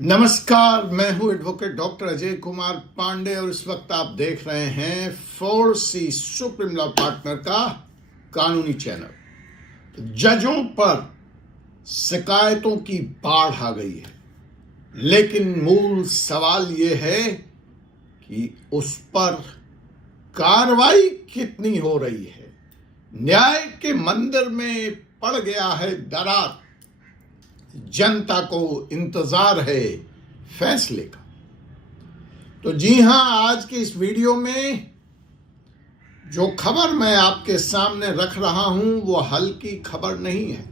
नमस्कार, मैं हूं एडवोकेट डॉक्टर अजय कुमार पांडे और इस वक्त आप देख रहे हैं 4C सुप्रीम लॉ पार्टनर का कानूनी चैनल। तो जजों पर शिकायतों की बाढ़ आ गई है, लेकिन मूल सवाल यह है कि उस पर कार्रवाई कितनी हो रही है। न्याय के मंदिर में पड़ गया है दरार, जनता को इंतजार है फैसले का। तो जी हां, आज के इस वीडियो में जो खबर मैं आपके सामने रख रहा हूं वो हल्की खबर नहीं है।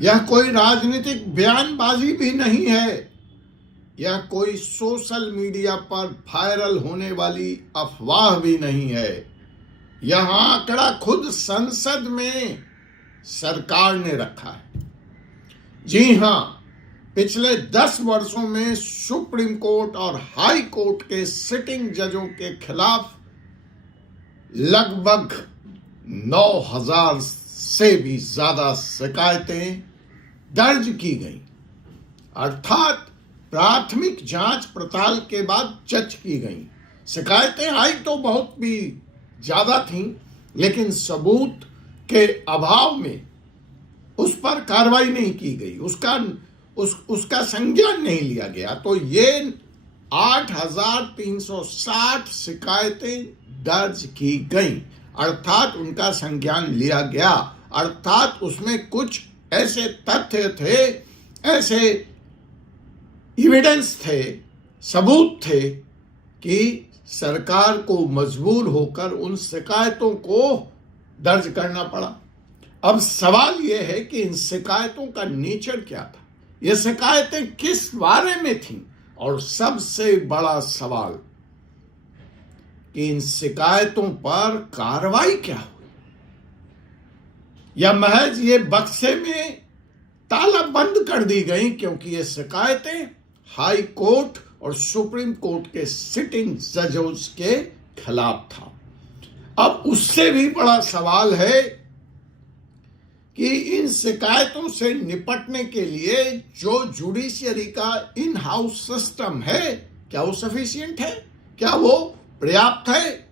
यह कोई राजनीतिक बयानबाजी भी नहीं है। यह कोई सोशल मीडिया पर वायरल होने वाली अफवाह भी नहीं है। यह आंकड़ा खुद संसद में सरकार ने रखा है। जी हां, पिछले 10 वर्षों में सुप्रीम कोर्ट और हाई कोर्ट के सिटिंग जजों के खिलाफ लगभग 9,000 से भी ज्यादा शिकायतें दर्ज की गई, अर्थात प्राथमिक जांच पड़ताल के बाद जज की गई। शिकायतें आई तो बहुत भी ज्यादा थीं, लेकिन सबूत के अभाव में उस पर कार्रवाई नहीं की गई, उसका संज्ञान नहीं लिया गया। तो ये 8,360 शिकायतें दर्ज की गई, अर्थात उनका संज्ञान लिया गया, अर्थात उसमें कुछ ऐसे तथ्य थे, ऐसे एविडेंस थे, सबूत थे कि सरकार को मजबूर होकर उन शिकायतों को दर्ज करना पड़ा। अब सवाल यह है कि इन शिकायतों का नेचर क्या था, ये शिकायतें किस बारे में थीं, और सबसे बड़ा सवाल कि इन शिकायतों पर कार्रवाई क्या हुई, या महज ये बक्से में ताला बंद कर दी गई, क्योंकि ये शिकायतें हाई कोर्ट और सुप्रीम कोर्ट के सिटिंग जजों के खिलाफ था। अब उससे भी बड़ा सवाल है कि इन शिकायतों से निपटने के लिए जो जुडिशियरी का इन हाउस सिस्टम है, क्या वो सफिशिएंट है, क्या वो पर्याप्त है।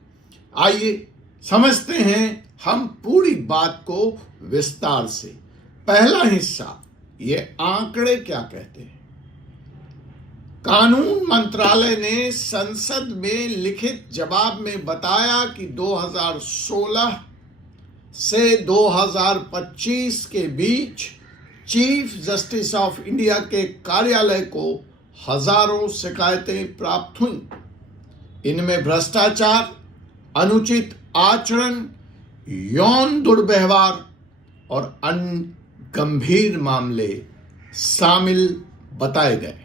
आइए समझते हैं हम पूरी बात को विस्तार से। पहला हिस्सा, ये आंकड़े क्या कहते हैं। कानून मंत्रालय ने संसद में लिखित जवाब में बताया कि 2016 से 2025 के बीच चीफ जस्टिस ऑफ इंडिया के कार्यालय को हजारों शिकायतें प्राप्त हुई। इनमें भ्रष्टाचार, अनुचित आचरण, यौन दुर्व्यवहार और अन्य गंभीर मामले शामिल बताए गए।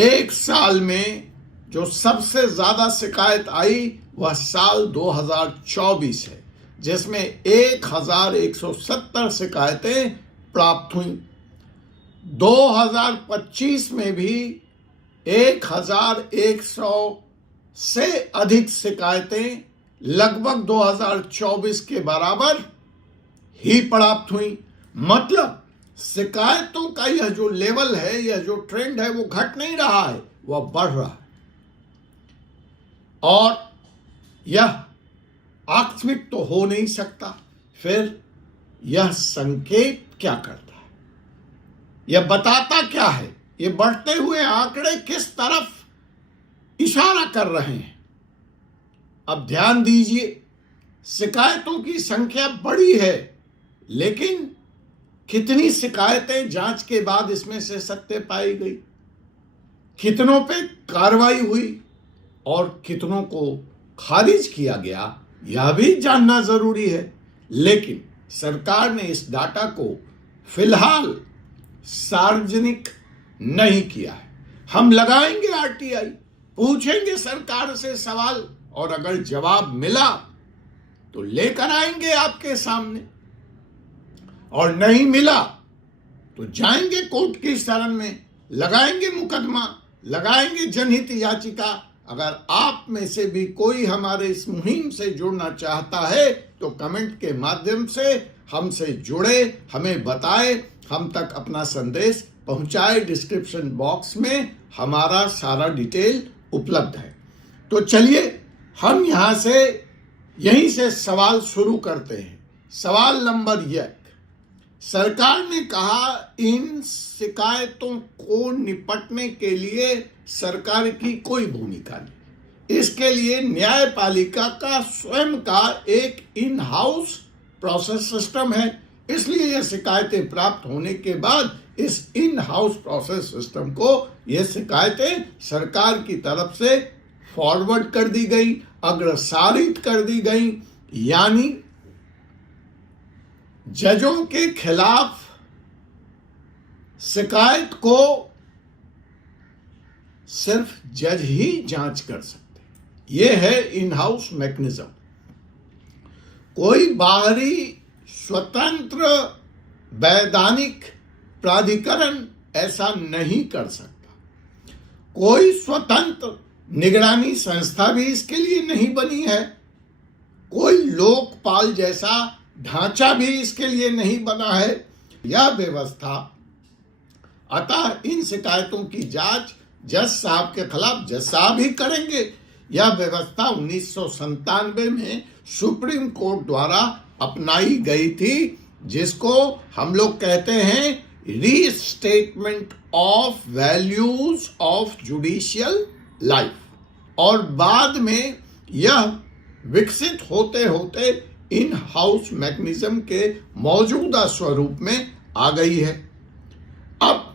एक साल में जो सबसे ज्यादा शिकायत आई वह साल 2024 है, जिसमें 1,170 शिकायतें प्राप्त हुई। 2025 में भी 1,100 से अधिक शिकायतें लगभग 2024 के बराबर ही प्राप्त हुई। मतलब शिकायतों का यह जो लेवल है, यह जो ट्रेंड है, वो घट नहीं रहा है, वह बढ़ रहा है। और यह आकस्मिक तो हो नहीं सकता। फिर यह संकेत क्या करता है, यह बताता क्या है, ये बढ़ते हुए आंकड़े किस तरफ इशारा कर रहे हैं। अब ध्यान दीजिए, शिकायतों की संख्या बढ़ी है, लेकिन कितनी शिकायतें जांच के बाद इसमें से सत्य पाई गई, कितनों पे कार्रवाई हुई और कितनों को खारिज किया गया, यह भी जानना जरूरी है। लेकिन सरकार ने इस डाटा को फिलहाल सार्वजनिक नहीं किया है। हम लगाएंगे आरटीआई, पूछेंगे सरकार से सवाल, और अगर जवाब मिला तो लेकर आएंगे आपके सामने, और नहीं मिला तो जाएंगे कोर्ट की शरण में, लगाएंगे मुकदमा, लगाएंगे जनहित याचिका। अगर आप में से भी कोई हमारे इस मुहिम से जुड़ना चाहता है तो कमेंट के माध्यम से हमसे जुड़े, हमें बताएं, हम तक अपना संदेश पहुंचाए। डिस्क्रिप्शन बॉक्स में हमारा सारा डिटेल उपलब्ध है। तो चलिए हम यहीं से सवाल शुरू करते हैं। सवाल नंबर 1, सरकार ने कहा इन शिकायतों को निपटने के लिए सरकार की कोई भूमिका नहीं। इसके लिए न्यायपालिका का स्वयं का एक इन हाउस प्रोसेस सिस्टम है। इसलिए ये शिकायतें प्राप्त होने के बाद इस इन हाउस प्रोसेस सिस्टम को ये शिकायतें सरकार की तरफ से फॉरवर्ड कर दी गई, अग्रसारित कर दी गई। यानी जजों के खिलाफ शिकायत को सिर्फ जज ही जांच कर सकते। यह है इन हाउस मैकेनिज्म। कोई बाहरी स्वतंत्र वैधानिक प्राधिकरण ऐसा नहीं कर सकता। कोई स्वतंत्र निगरानी संस्था भी इसके लिए नहीं बनी है। कोई लोकपाल जैसा ढांचा भी इसके लिए नहीं बना है। यह व्यवस्था अतः इन शिकायतों की जांच जज साहब के खिलाफ जज साहब ही करेंगे। यह व्यवस्था 1997 में सुप्रीम कोर्ट द्वारा अपनाई गई थी, जिसको हम लोग कहते हैं restatement of values of judicial life. और बाद में यह विकसित होते होते इन हाउस मैकेनिज्म के मौजूदा स्वरूप में आ गई है। अब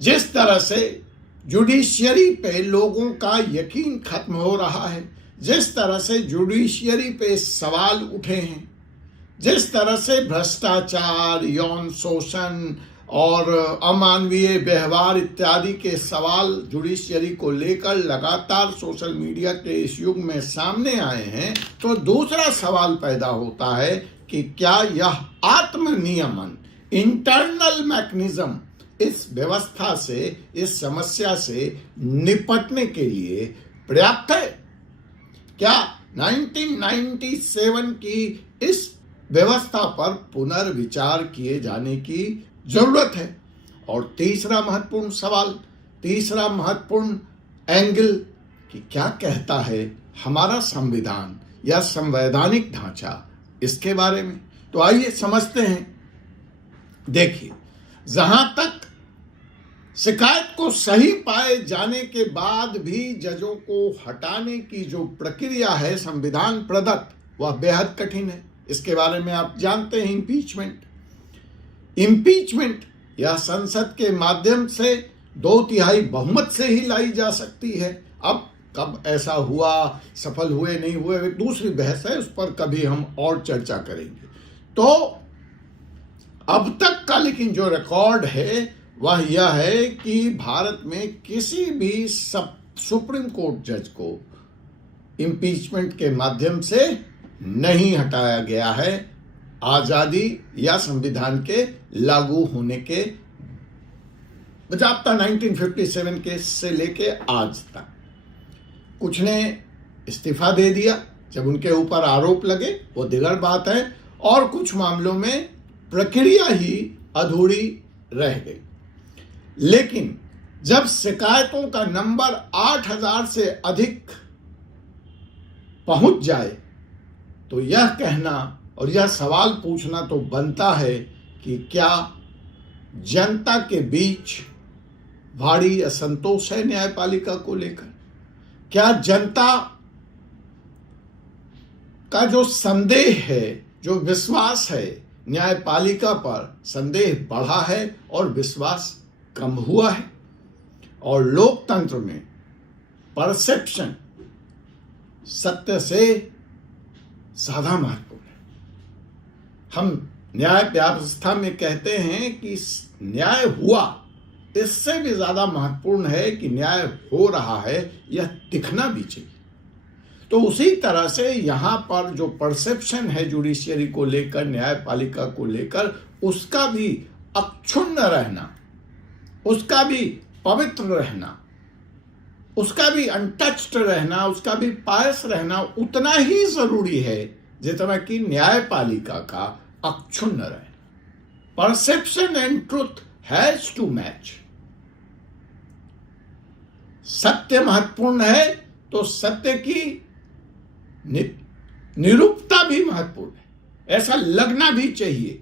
जिस तरह से जुडिशियरी पे लोगों का यकीन खत्म हो रहा है, जिस तरह से जुडिशियरी पे सवाल उठे हैं, जिस तरह से भ्रष्टाचार, यौन शोषण और अमानवीय व्यवहार इत्यादि के सवाल जुडिशियरी को लेकर लगातार सोशल मीडिया के इस युग में सामने आए हैं, तो दूसरा सवाल पैदा होता है कि क्या यह आत्मनियमन, इंटरनल मैकेनिज्म इस व्यवस्था से, इस समस्या से निपटने के लिए पर्याप्त है? क्या 1997 की इस व्यवस्था पर पुनर्विचार किए जाने की जरूरत है? और तीसरा महत्वपूर्ण सवाल, तीसरा महत्वपूर्ण एंगल कि क्या कहता है हमारा संविधान या संवैधानिक ढांचा इसके बारे में। तो आइए समझते हैं। देखिए, जहां तक शिकायत को सही पाए जाने के बाद भी जजों को हटाने की जो प्रक्रिया है संविधान प्रदत्त, वह बेहद कठिन है। इसके बारे में आप जानते हैं। इम्पीचमेंट या संसद के माध्यम से 2/3 बहुमत से ही लाई जा सकती है। अब कब ऐसा हुआ, सफल हुए नहीं हुए, एक दूसरी बहस है, उस पर कभी हम और चर्चा करेंगे। तो अब तक का लेकिन जो रिकॉर्ड है वह यह है कि भारत में किसी भी सुप्रीम कोर्ट जज को इम्पीचमेंट के माध्यम से नहीं हटाया गया है, आजादी या संविधान के लागू होने के बजाबता 1957 के से लेके आज तक। कुछ ने इस्तीफा दे दिया जब उनके ऊपर आरोप लगे, वो दिगर बात है, और कुछ मामलों में प्रक्रिया ही अधूरी रह गई। लेकिन जब शिकायतों का नंबर 8000 से अधिक पहुंच जाए तो यह कहना और यह सवाल पूछना तो बनता है कि क्या जनता के बीच भारी असंतोष है न्यायपालिका को लेकर? क्या जनता का जो संदेह है, जो विश्वास है न्यायपालिका पर, संदेह बढ़ा है और विश्वास कम हुआ है? और लोकतंत्र में परसेप्शन सत्य से ज्यादा महत्वपूर्ण है। हम न्याय व्यवस्था में कहते हैं कि न्याय हुआ, इससे भी ज्यादा महत्वपूर्ण है कि न्याय हो रहा है, यह दिखना भी चाहिए। तो उसी तरह से यहां पर जो परसेप्शन है जुडिशियरी को लेकर, न्यायपालिका को लेकर, उसका भी अक्षुण्ण रहना, उसका भी पवित्र रहना, उसका भी अनटच्ड रहना, उसका भी पायस रहना उतना ही जरूरी है जितना कि न्यायपालिका का अक्षुण्ण रहना। Perception and truth has to match. सत्य महत्वपूर्ण है तो सत्य की निरूपता भी महत्वपूर्ण है, ऐसा लगना भी चाहिए।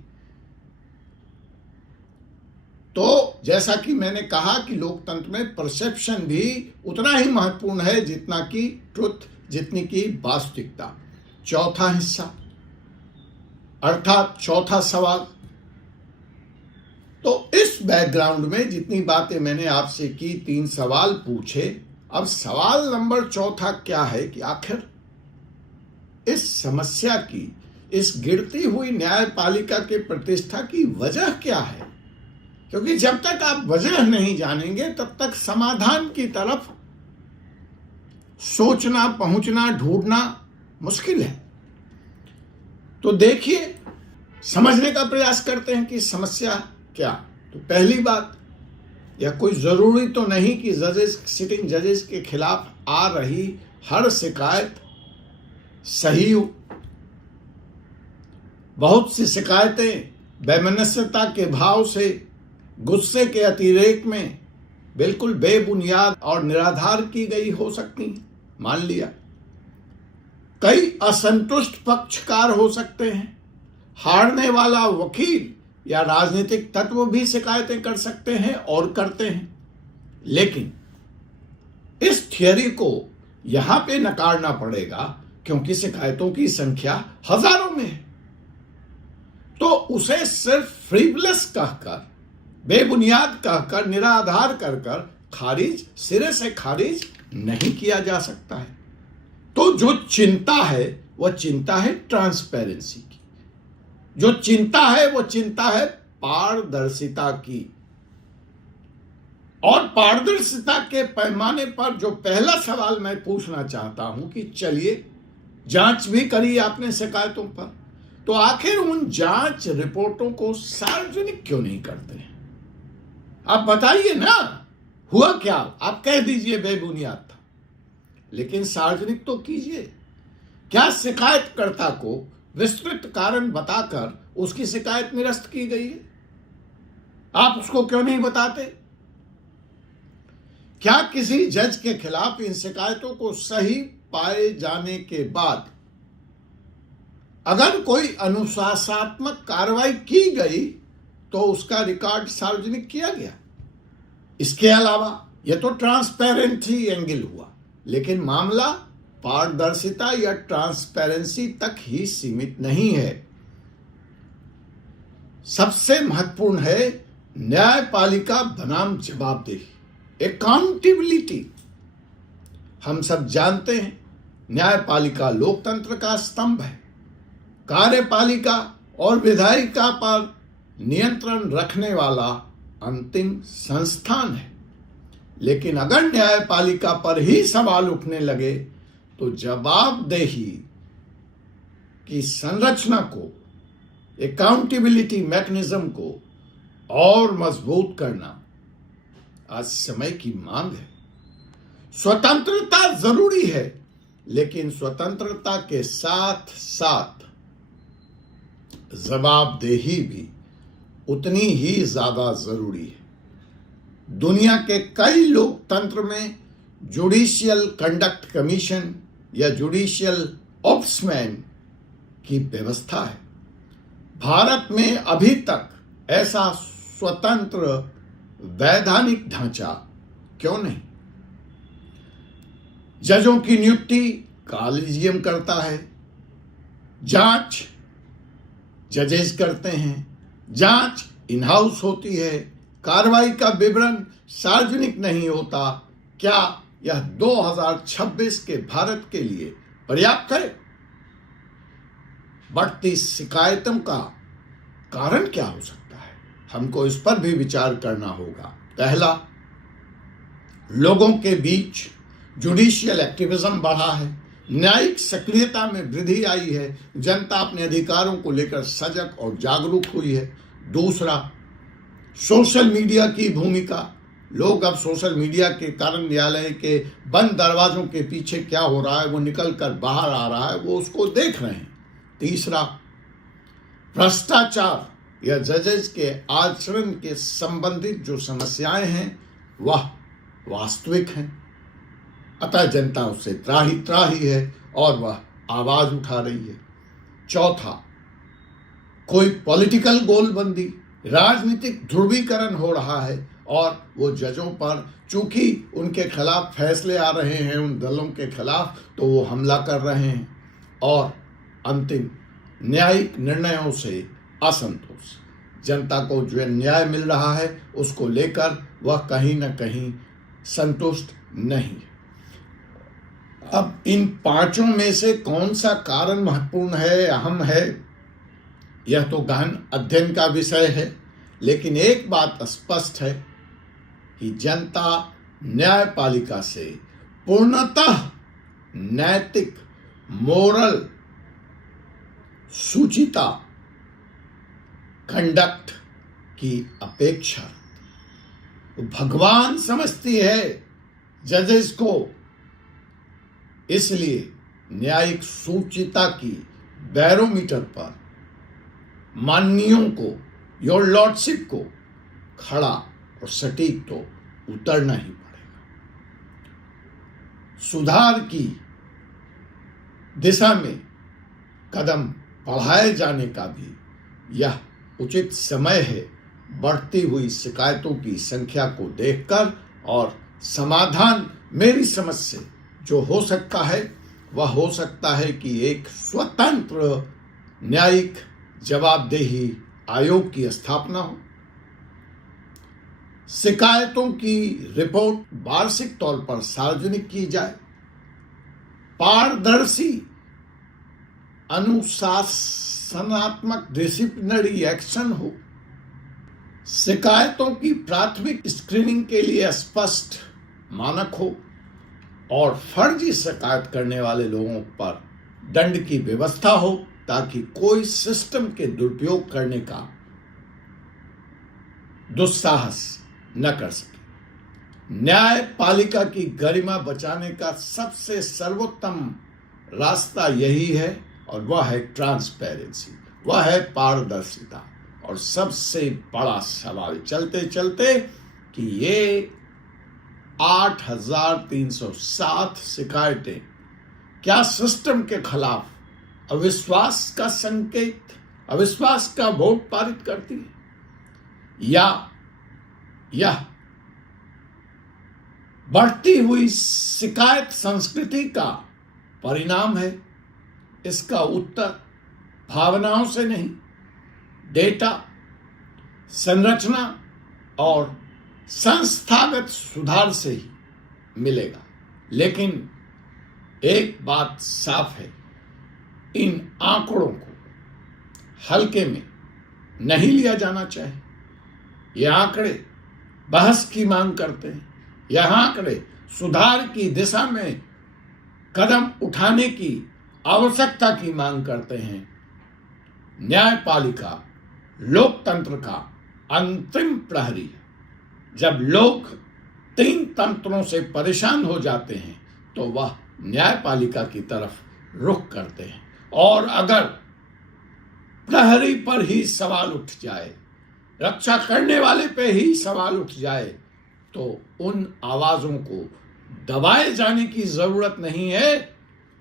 तो जैसा कि मैंने कहा कि लोकतंत्र में परसेप्शन भी उतना ही महत्वपूर्ण है जितना कि ट्रुथ, जितनी की वास्तविकता। चौथा हिस्सा अर्थात चौथा सवाल। तो इस बैकग्राउंड में जितनी बातें मैंने आपसे की, 3 सवाल पूछे, अब सवाल नंबर चौथा क्या है कि आखिर इस समस्या की, इस गिरती हुई न्यायपालिका के प्रतिष्ठा की वजह क्या है? क्योंकि जब तक आप वजह नहीं जानेंगे तब तक समाधान की तरफ सोचना, पहुंचना, ढूंढना मुश्किल है। तो देखिए, समझने का प्रयास करते हैं कि समस्या क्या। तो पहली बात, यह कोई जरूरी तो नहीं कि सिटिंग जजेस के खिलाफ आ रही हर शिकायत सही हो। बहुत सी शिकायतें वैमनस्यता के भाव से, गुस्से के अतिरेक में बिल्कुल बेबुनियाद और निराधार की गई हो सकती। मान लिया कई असंतुष्ट पक्षकार हो सकते हैं, हारने वाला वकील या राजनीतिक तत्व भी शिकायतें कर सकते हैं और करते हैं। लेकिन इस थियरी को यहां पे नकारना पड़ेगा क्योंकि शिकायतों की संख्या हजारों में है। तो उसे सिर्फ फ्रीवलेस कहकर, बेबुनियाद कहकर, निराधार कर खारिज, सिरे से खारिज नहीं किया जा सकता है। तो जो चिंता है वह चिंता है ट्रांसपेरेंसी की, जो चिंता है वो चिंता है पारदर्शिता की। और पारदर्शिता के पैमाने पर जो पहला सवाल मैं पूछना चाहता हूं कि चलिए, जांच भी करी आपने शिकायतों पर, तो आखिर उन जांच रिपोर्टों को सार्वजनिक क्यों नहीं करते हैं? आप बताइए ना, हुआ क्या? आप कह दीजिए बेबुनियाद था, लेकिन सार्वजनिक तो कीजिए। क्या शिकायतकर्ता को विस्तृत कारण बताकर उसकी शिकायत निरस्त की गई है? आप उसको क्यों नहीं बताते? क्या किसी जज के खिलाफ इन शिकायतों को सही पाए जाने के बाद अगर कोई अनुशासनात्मक कार्रवाई की गई तो उसका रिकॉर्ड सार्वजनिक किया गया? इसके अलावा यह तो ट्रांसपेरेंसी एंगल हुआ, लेकिन मामला पारदर्शिता या ट्रांसपेरेंसी तक ही सीमित नहीं है। सबसे महत्वपूर्ण है न्यायपालिका बनाम जवाबदेही, अकाउंटेबिलिटी। हम सब जानते हैं न्यायपालिका लोकतंत्र का स्तंभ है, कार्यपालिका और विधायिका पर नियंत्रण रखने वाला अंतिम संस्थान है। लेकिन अगर न्यायपालिका पर ही सवाल उठने लगे तो जवाबदेही की संरचना को, अकाउंटेबिलिटी मैकेनिज्म को और मजबूत करना आज समय की मांग है। स्वतंत्रता जरूरी है, लेकिन स्वतंत्रता के साथ साथ जवाबदेही भी उतनी ही ज्यादा जरूरी है। दुनिया के कई लोकतंत्र में जुडिशियल कंडक्ट कमीशन या जुडिशियल ऑम्बुड्समैन की व्यवस्था है। भारत में अभी तक ऐसा स्वतंत्र वैधानिक ढांचा क्यों नहीं? जजों की नियुक्ति कॉलेजियम करता है, जांच जजेस करते हैं, जांच इन हाउस होती है, कार्रवाई का विवरण सार्वजनिक नहीं होता। क्या यह 2026 के भारत के लिए पर्याप्त है? बढ़ती शिकायतों का कारण क्या हो सकता है? हमको इस पर भी विचार करना होगा। पहला, लोगों के बीच जुडिशियल एक्टिविज्म बढ़ा है, न्यायिक सक्रियता में वृद्धि आई है, जनता अपने अधिकारों को लेकर सजग और जागरूक हुई है। दूसरा, सोशल मीडिया की भूमिका। लोग अब सोशल मीडिया के कारण न्यायालय के बंद दरवाजों के पीछे क्या हो रहा है वो निकल कर बाहर आ रहा है, वो उसको देख रहे हैं। तीसरा, भ्रष्टाचार या जजेस के आचरण के संबंधित जो समस्याएं हैं वह वास्तविक हैं, अतः जनता उससे त्राही है और वह आवाज उठा रही है। चौथा, कोई पॉलिटिकल गोलबंदी, राजनीतिक ध्रुवीकरण हो रहा है और वो जजों पर चूंकि उनके खिलाफ फैसले आ रहे हैं, उन दलों के खिलाफ, तो वो हमला कर रहे हैं और अंतिम न्यायिक निर्णयों से असंतोष। जनता को जो न्याय मिल रहा है उसको लेकर वह कहीं न कहीं संतुष्ट नहीं है। अब इन पांचों में से कौन सा कारण महत्वपूर्ण है, अहम है, यह तो गहन अध्ययन का विषय है, लेकिन एक बात स्पष्ट है कि जनता न्यायपालिका से पूर्णतः नैतिक, मोरल, सुचिता, कंडक्ट की अपेक्षा भगवान समझती है जजेस को। इसलिए न्यायिक सुचिता की बैरोमीटर पर माननीयों को, योर लॉर्डशिप को खड़ा और सटीक तो उतरना ही पड़ेगा। सुधार की दिशा में कदम बढ़ाए जाने का भी यह उचित समय है, बढ़ती हुई शिकायतों की संख्या को देखकर, और समाधान मेरी समझ से जो हो सकता है वह हो सकता है कि एक स्वतंत्र न्यायिक जवाबदेही आयोग की स्थापना हो। शिकायतों की रिपोर्ट वार्षिक तौर पर सार्वजनिक की जाए। पारदर्शी अनुशासनात्मक डिसिप्लिनरी एक्शन हो। शिकायतों की प्राथमिक स्क्रीनिंग के लिए स्पष्ट मानक हो और फर्जी शिकायत करने वाले लोगों पर दंड की व्यवस्था हो, ताकि कोई सिस्टम के दुरुपयोग करने का दुस्साहस न कर सके। न्यायपालिका की गरिमा बचाने का सबसे सर्वोत्तम रास्ता यही है, और वह है ट्रांसपेरेंसी, वह है पारदर्शिता। और सबसे बड़ा सवाल चलते चलते कि ये 8,307 शिकायतें क्या सिस्टम के खिलाफ अविश्वास का संकेत, अविश्वास का वोट पारित करती है, या यह बढ़ती हुई शिकायत संस्कृति का परिणाम है? इसका उत्तर भावनाओं से नहीं, डेटा, संरचना और संस्थागत सुधार से ही मिलेगा। लेकिन एक बात साफ है, इन आंकड़ों को हल्के में नहीं लिया जाना चाहिए। ये आंकड़े बहस की मांग करते हैं। यह आंकड़े सुधार की दिशा में कदम उठाने की आवश्यकता की मांग करते हैं। न्यायपालिका लोकतंत्र का अंतिम प्रहरी है। जब लोग 3 तंत्रों से परेशान हो जाते हैं तो वह न्यायपालिका की तरफ रुख करते हैं, और अगर प्रहरी पर ही सवाल उठ जाए, रक्षा करने वाले पे ही सवाल उठ जाए, तो उन आवाजों को दबाए जाने की जरूरत नहीं है।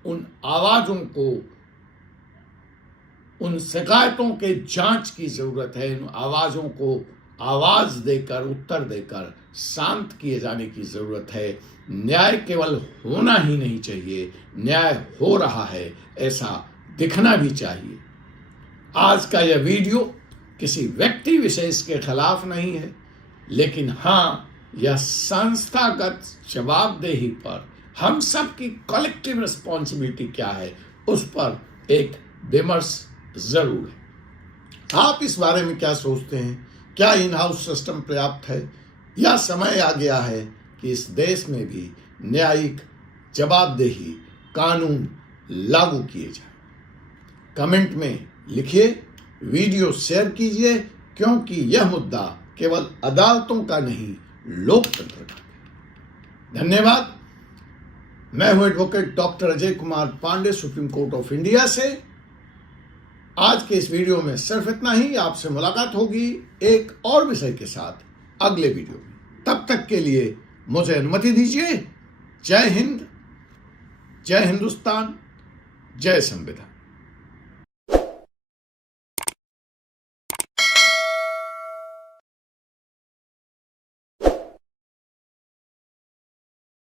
उन आवाजों को, उन शिकायतों के जांच की जरूरत है। इन आवाजों को आवाज देकर, उत्तर देकर शांत किए जाने की जरूरत है। न्याय केवल होना ही नहीं चाहिए, न्याय हो रहा है ऐसा दिखना भी चाहिए। आज का यह वीडियो किसी व्यक्ति विशेष के खिलाफ नहीं है, लेकिन हाँ, यह संस्थागत जवाबदेही पर हम सब की कलेक्टिव रिस्पॉन्सिबिलिटी क्या है, उस पर एक विमर्श जरूर है। आप इस बारे में क्या सोचते हैं? क्या इन हाउस सिस्टम पर्याप्त है, या समय आ गया है कि इस देश में भी न्यायिक जवाबदेही कानून लागू किए जाए? कमेंट में लिखिए, वीडियो शेयर कीजिए, क्योंकि यह मुद्दा केवल अदालतों का नहीं, लोकतंत्र का भी। धन्यवाद। मैं हूं advocate doctor Ajay Kumar Pandey, Supreme Court of India से। आज के इस वीडियो में सिर्फ इतना ही। आपसे मुलाकात होगी एक और विषय के साथ अगले वीडियो में। तब तक के लिए मुझे अनुमति दीजिए। जय हिंद, जय हिंदुस्तान, जय संविधान।